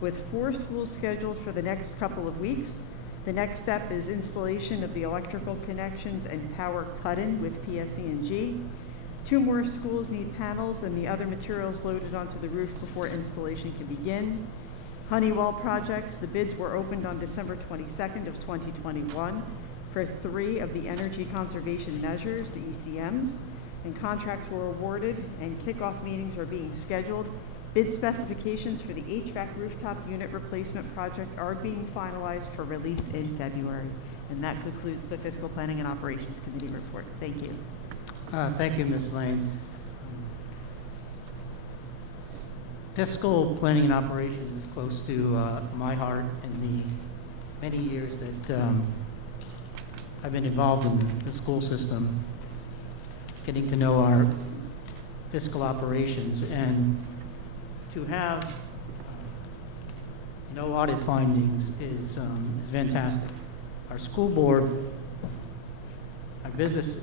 with 4 schools scheduled for the next couple of weeks. The next step is installation of the electrical connections and power cut-in with PSE&G. 2 more schools need panels and the other materials loaded onto the roof before installation can begin. Honeywell projects, the bids were opened on December 22nd of 2021 for 3 of the energy conservation measures, the ECMs, and contracts were awarded and kickoff meetings are being scheduled. Bid specifications for the HVAC rooftop unit replacement project are being finalized for release in February. And that concludes the Fiscal Planning and Operations Committee report. Thank you. Thank you, Ms. Lane. Fiscal planning and operations is close to my heart in the many years that I've been involved in the school system, getting to know our fiscal operations, and to have no audit findings is fantastic. Our school board, our business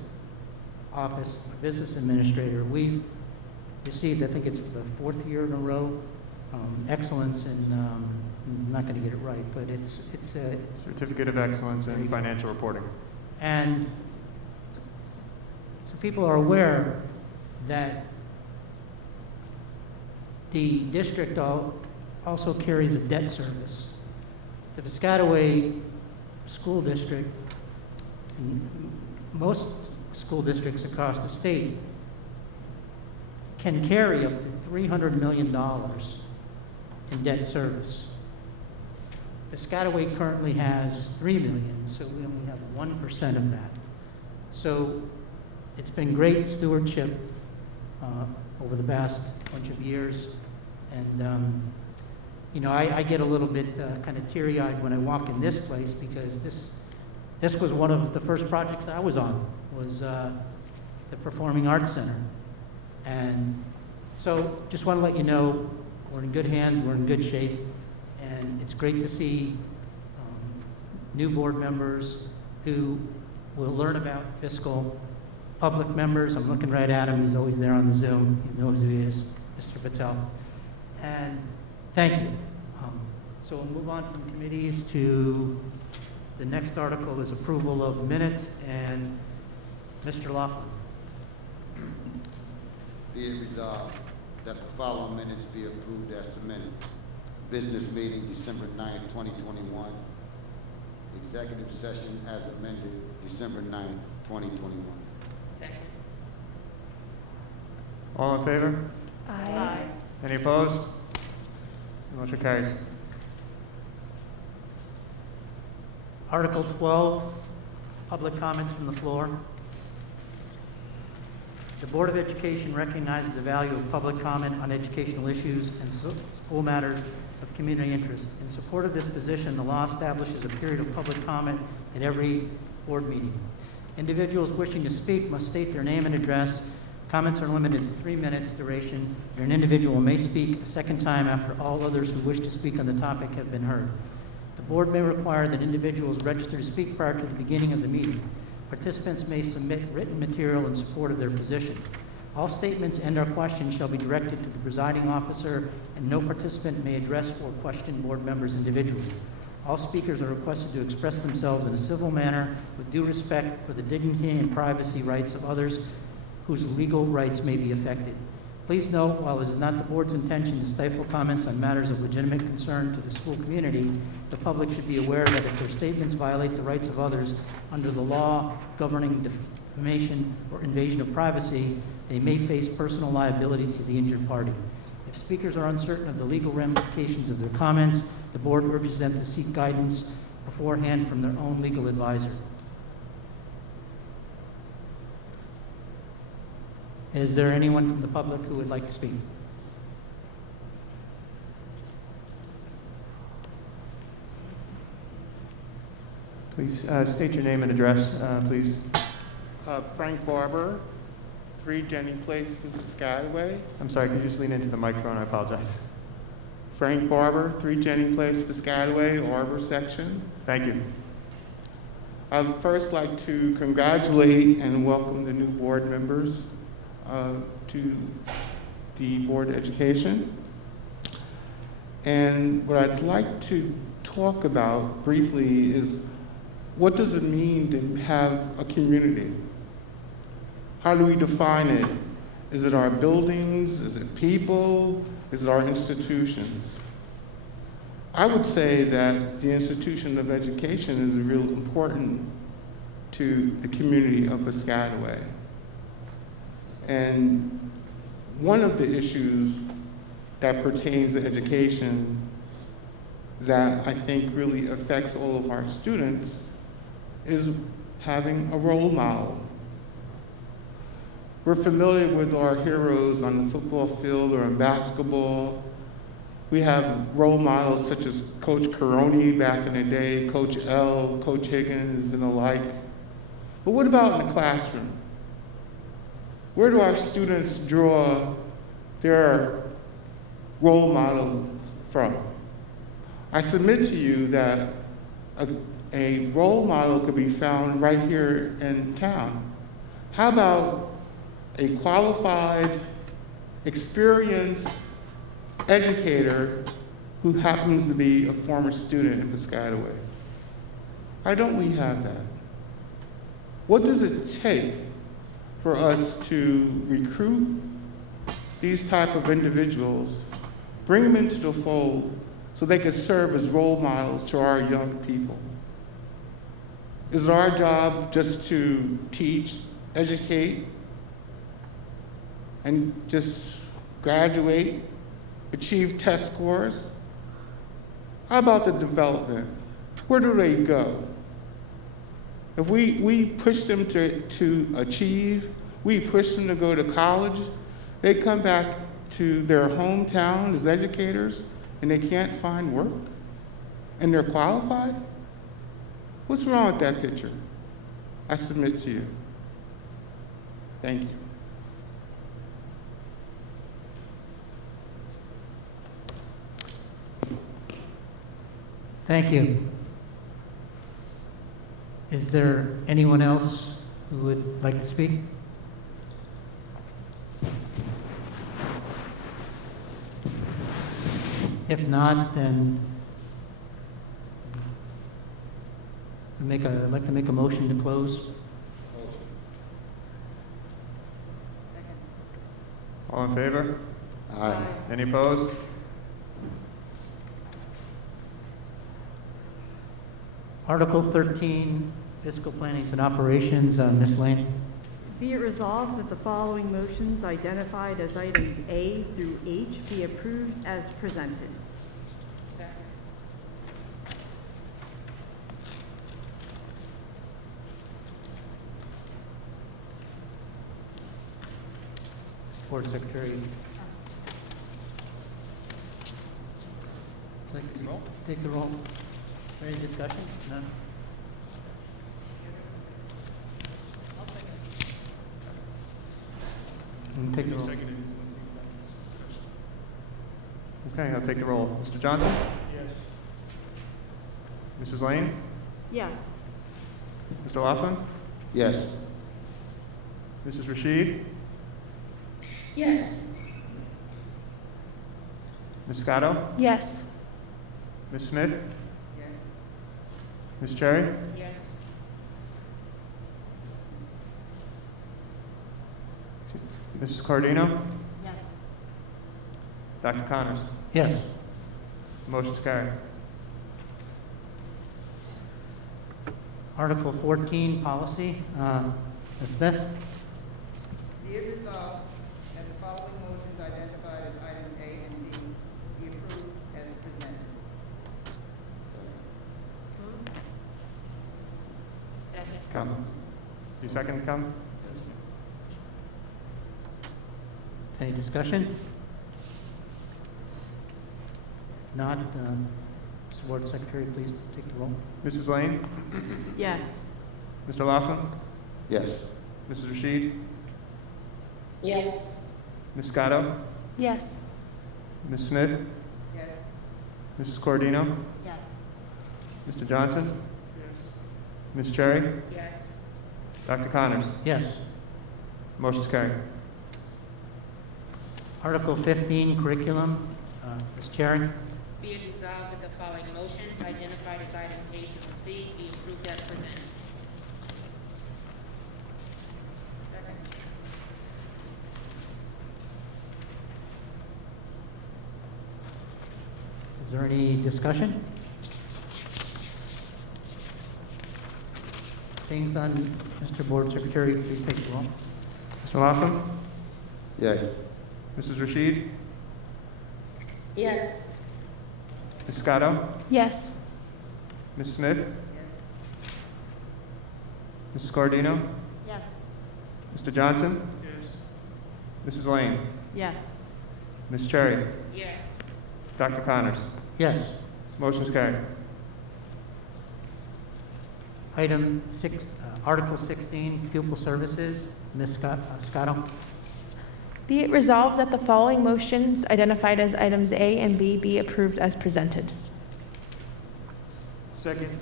office, our business administrator, we've received, I think it's the 4th year in a row, excellence in, I'm not going to get it right, but it's a Certificate of Excellence in Financial Reporting. And so people are aware that the district also carries a debt service. The Piscataway School District, most school districts across the state, can carry up to $300 million in debt service. Piscataway currently has $3 million, so we only have 1% of that. So it's been great stewardship over the past bunch of years. And, you know, I get a little bit kind of teary-eyed when I walk in this place because this was one of the first projects I was on, was the Performing Arts Center. And so just want to let you know we're in good hands, we're in good shape, and it's great to see new board members who will learn about fiscal, public members. I'm looking right at him, he's always there on the Zoom, he knows who he is, Mr. Patel. And thank you. So we'll move on from committees to the next article is approval of minutes, and Mr. Laughlin. Be it resolved that the following minutes be approved as submitted. Business meeting, December 9th, 2021. Executive session as amended, December 9th, 2021. Second. All in favor? Aye. Any opposed? The motion carries. Article 12, public comments from the floor. The Board of Education recognizes the value of public comment on educational issues and school matters of community interest. In support of this position, the law establishes a period of public comment at every board meeting. Individuals wishing to speak must state their name and address. Comments are limited to 3 minutes duration, and an individual may speak a second time after all others who wish to speak on the topic have been heard. The board may require that individuals register to speak prior to the beginning of the meeting. Participants may submit written material in support of their position. All statements and/or questions shall be directed to the presiding officer, and no participant may address or question board members individually. All speakers are requested to express themselves in a civil manner with due respect for the dignity and privacy rights of others whose legal rights may be affected. Please note, while it is not the board's intention to stifle comments on matters of legitimate concern to the school community, the public should be aware that if their statements violate the rights of others under the law governing defamation or invasion of privacy, they may face personal liability to the injured party. If speakers are uncertain of the legal ramifications of their comments, the board urges them to seek guidance beforehand from their own legal advisor. Is there anyone from the public who would like to speak? Please state your name and address, please. Frank Barber, 3 Jenny Place in Piscataway. I'm sorry, could you just lean into the microphone? I apologize. Frank Barber, 3 Jenny Place, Piscataway, Arbor section. Thank you. I'd first like to congratulate and welcome the new board members to the Board of Education. And what I'd like to talk about briefly is what does it mean to have a community? How do we define it? Is it our buildings? Is it people? Is it our institutions? I would say that the institution of education is real important to the community of Piscataway. And one of the issues that pertains to education that I think really affects all of our students is having a role model. We're familiar with our heroes on the football field or in basketball. We have role models such as Coach Caroni back in the day, Coach L, Coach Higgins, and the like. But what about in the classroom? Where do our students draw their role models from? I submit to you that a role model could be found right here in town. How about a qualified, experienced educator who happens to be a former student in Piscataway? Why don't we have that? What does it take for us to recruit these type of individuals, bring them into the fold so they could serve as role models to our young people? Is it our job just to teach, educate, and just graduate, achieve test scores? How about the development? Where do they go? If we push them to achieve, we push them to go to college, they come back to their hometown as educators and they can't find work and they're qualified? What's wrong with that picture? I submit to you. Thank you. Thank you. Is there anyone else who would like to speak? If not, then I'd like to make a motion to close. All in favor? Aye. Any opposed? Article 13, Fiscal Plannings and Operations, Ms. Lane. Be it resolved that the following motions identified as items A through H be approved as presented. Board Secretary. Take the roll. Any discussion? None? Take the roll. Okay, I'll take the roll. Mr. Johnson? Yes. Mrs. Lane? Yes. Mr. Laughlin? Yes. Mrs. Rashid? Yes. Ms. Scotto? Yes. Ms. Smith? Yes. Ms. Cherry? Yes. Mrs. Cardino? Yes. Dr. Connors? Yes. Motion's carried. Article 14, Policy, Ms. Smith. Be it resolved that the following motions identified as items A and B be approved as presented. Second. Come. You second to come? Any discussion? If not, Mr. Board Secretary, please take the roll. Mrs. Lane? Yes. Mr. Laughlin? Yes. Mrs. Rashid? Yes. Ms. Scotto? Yes. Ms. Smith? Yes. Mrs. Cordino? Yes. Mr. Johnson? Yes. Ms. Cherry? Yes. Dr. Connors? Yes. Motion's carried. Article 15, Curriculum, Ms. Cherry. Be it resolved that the following motions identified as items A through C be approved as presented. Second. Is there any discussion? Seeing none, Mr. Board Secretary, please take the roll. Mr. Laughlin? Yay. Mrs. Rashid? Yes. Ms. Scotto? Yes. Ms. Smith? Yes. Mrs. Scardino? Yes. Mr. Johnson? Yes. Mrs. Lane? Yes. Ms. Cherry? Yes. Dr. Connors? Yes. Motion's carried. Item 6, Article 16, Pupil Services, Ms. Scotto. Be it resolved that the following motions identified as items A and B be approved as presented. Second.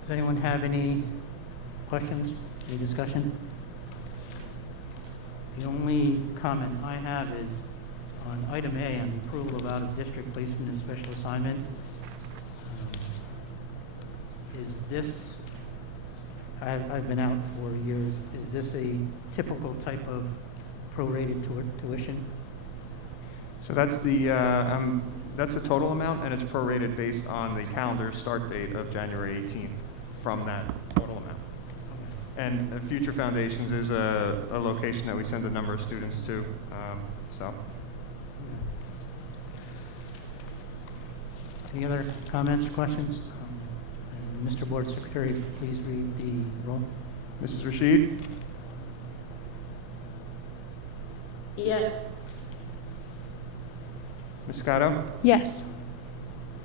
Does anyone have any questions, any discussion? The only comment I have is on item A, on the approval of out-of-district placement and special assignment. Is this, I've been out for years, is this a typical type of prorated tuition? So that's the total amount, and it's prorated based on the calendar start date of January 18th from that total amount. And Future Foundations is a location that we send a number of students to, so. Any other comments or questions? And Mr. Board Secretary, please read the roll. Mrs. Rashid? Yes. Ms. Scotto? Yes.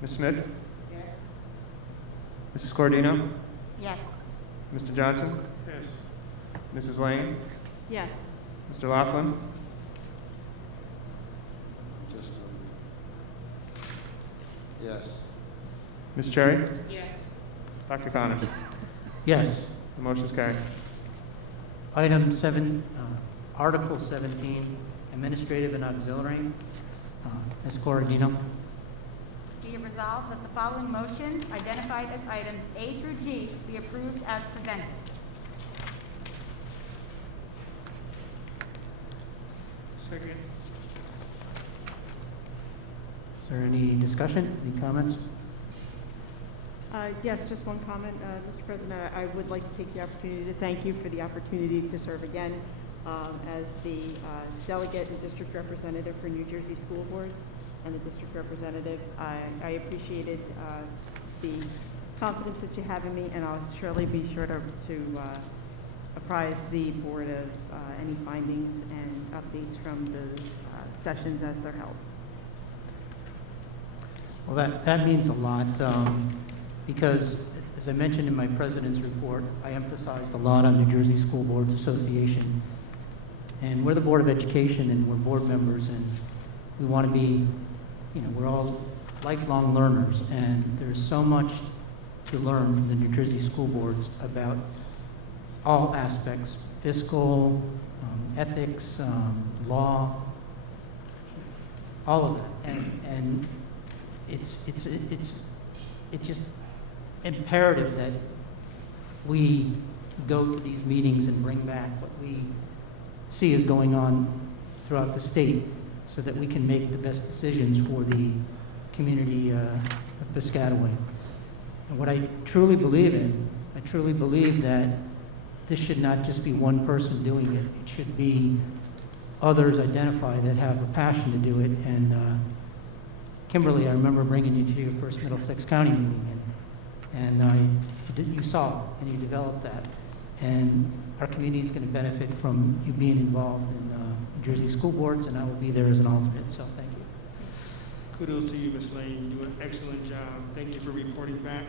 Ms. Smith? Yes. Mrs. Scardino? Yes. Mr. Johnson? Yes. Mrs. Lane? Yes. Mr. Laughlin? Just yes. Ms. Cherry? Yes. Dr. Connors? Yes. The motion's carried. Item 7, Article 17, Administrative and Auxiliary. Ms. Corradino. Be it resolved that the following motions identified as items A through G be approved as presented. Second. Is there any discussion, any comments? Yes, just one comment, Mr. President. I would like to take the opportunity to thank you for the opportunity to serve again as the delegate and district representative for New Jersey School Boards and the district representative. I appreciated the confidence that you have in me, and I'll surely be sure to apprise the board of any findings and updates from those sessions as they're held. Well, that means a lot because, as I mentioned in my president's report, I emphasized a lot on New Jersey School Boards Association. And we're the Board of Education, and we're board members, and we want to be, we're all lifelong learners, and there's so much to learn from the New Jersey School Boards about all aspects, fiscal, ethics, law, all of that. And it's just imperative that we go to these meetings and bring back what we see is going on throughout the state so that we can make the best decisions for the community of Piscataway. And what I truly believe in, I truly believe that this should not just be one person doing it. It should be others identified that have a passion to do it. And Kimberly, I remember bringing you to your first Middlesex County meeting, and you saw and you developed that. And our community is going to benefit from you being involved in New Jersey School Boards, and I will be there as an alternate, so thank you. Kudos to you, Ms. Lane. You do an excellent job. Thank you for reporting back.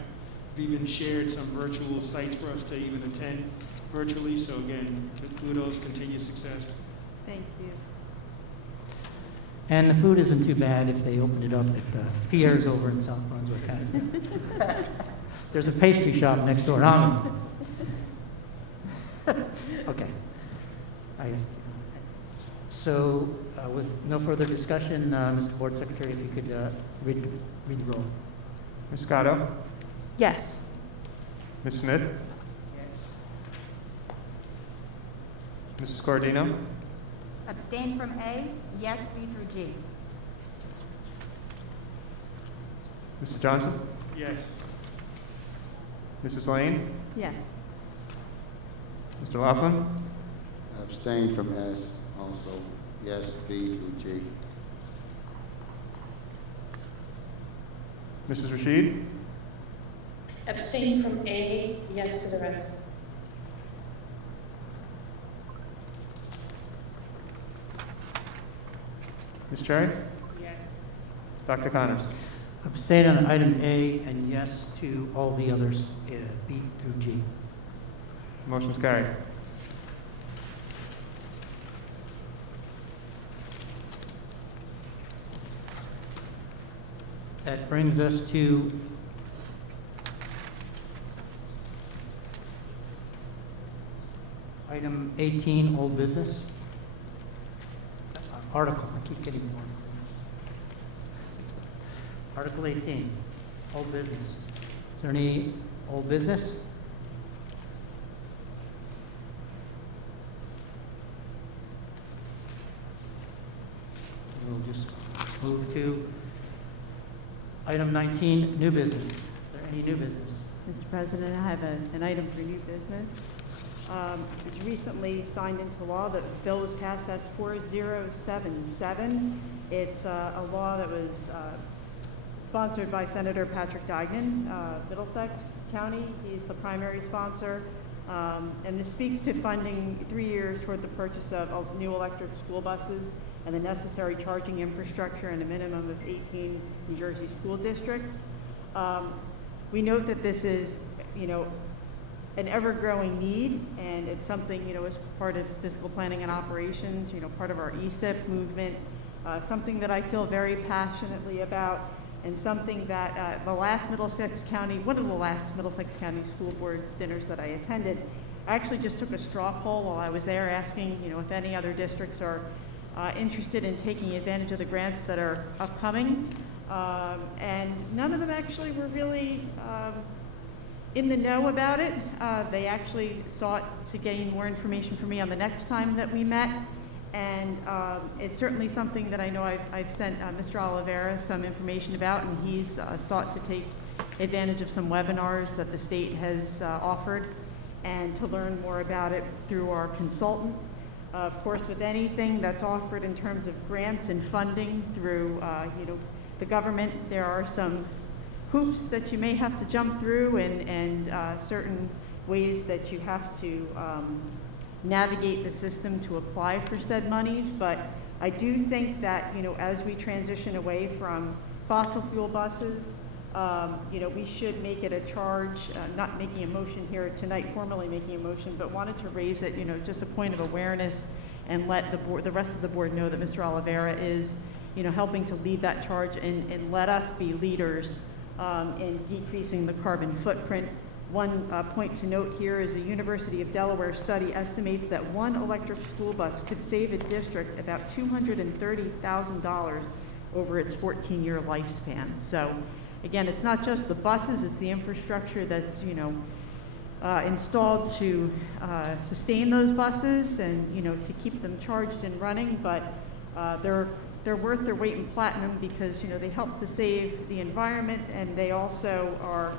You've even shared some virtual sites for us to even attend virtually. So again, kudos, continued success. Thank you. And the food isn't too bad if they opened it up at Pierre's over in South Brunswick. There's a pastry shop next door. No. Okay. So, with no further discussion, Mr. Board Secretary, if you could read the roll. Ms. Scotto? Yes. Ms. Smith? Yes. Mrs. Scardino? Abstain from A, yes B through G. Mr. Johnson? Yes. Mrs. Lane? Yes. Mr. Laughlin? Abstain from S, also, yes, B through G. Mrs. Rashid? Abstain from A, yes to the rest. Ms. Cherry? Yes. Dr. Connors? Abstain on item A and yes to all the others, B through G. Motion's carried. That brings us to item 18, old business. Article, I keep getting more. Article 18, old business. Is there any old business? We'll just move to item 19, new business. Is there any new business? Mr. President, I have an item for new business. It was recently signed into law. The bill was passed as 4077. It's a law that was sponsored by Senator Patrick Duignan, Middlesex County. He's the primary sponsor. And this speaks to funding 3 years toward the purchase of new electric school buses and the necessary charging infrastructure in a minimum of 18 New Jersey school districts. We note that this is, an ever-growing need, and it's something, as part of fiscal planning and operations, part of our ESIP movement, something that I feel very passionately about, and something that one of the last Middlesex County school boards dinners that I attended, I actually just took a straw poll while I was there asking, if any other districts are interested in taking advantage of the grants that are upcoming. And none of them actually were really in the know about it. They actually sought to gain more information from me on the next time that we met. And it's certainly something that I know I've sent Mr. Oliveira some information about, and he's sought to take advantage of some webinars that the state has offered and to learn more about it through our consultant. Of course, with anything that's offered in terms of grants and funding through the government, there are some hoops that you may have to jump through and certain ways that you have to navigate the system to apply for said monies. But I do think that, as we transition away from fossil fuel buses, we should make it a charge, not making a motion here tonight, formally making a motion, but wanted to raise it, just a point of awareness and let the rest of the board know that Mr. Oliveira is, helping to lead that charge and let us be leaders in decreasing the carbon footprint. One point to note here is a University of Delaware study estimates that one electric school bus could save a district about $230,000 over its 14-year lifespan. So again, it's not just the buses, it's the infrastructure that's, installed to sustain those buses and, to keep them charged and running. But they're worth their weight in platinum because, they help to save the environment, and they also are,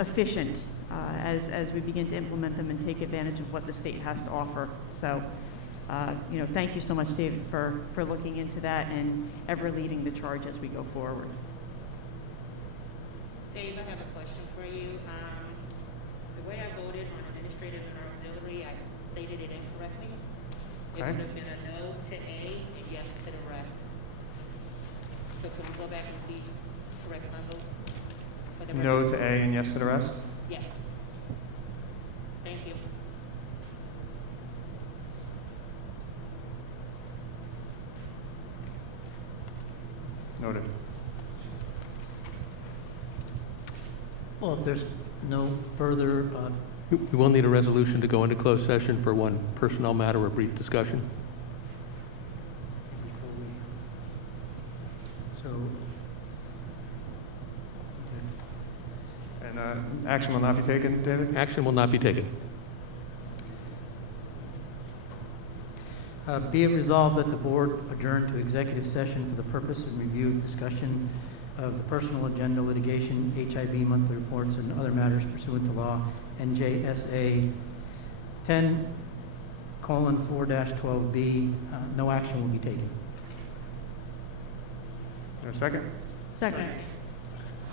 efficient as we begin to implement them and take advantage of what the state has to offer. So, thank you so much, David, for looking into that and ever leading the charge as we go forward. Dave, I have a question for you. The way I voted on administrative and auxiliary, I stated it incorrectly. It Okay. would have been a no to A and yes to the rest. So can we go back and please correct my vote? For the No record? to A and yes to the rest? Yes. Thank you. Noted. Well, if there's no further, We will need a resolution to go into closed session for one personnel matter or brief discussion. so, And action will not be taken, David? Action will not be taken. be it resolved that the board adjourn to executive session for the purpose of review and discussion of the personal agenda litigation, HIB monthly reports, and other matters pursuant to law, NJSA 10:4-12B. No action will be taken. Is there a second? Second.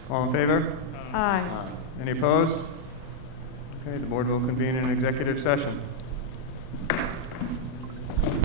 All in favor? Aye. Aye. Any opposed? Okay, the board will convene in executive session.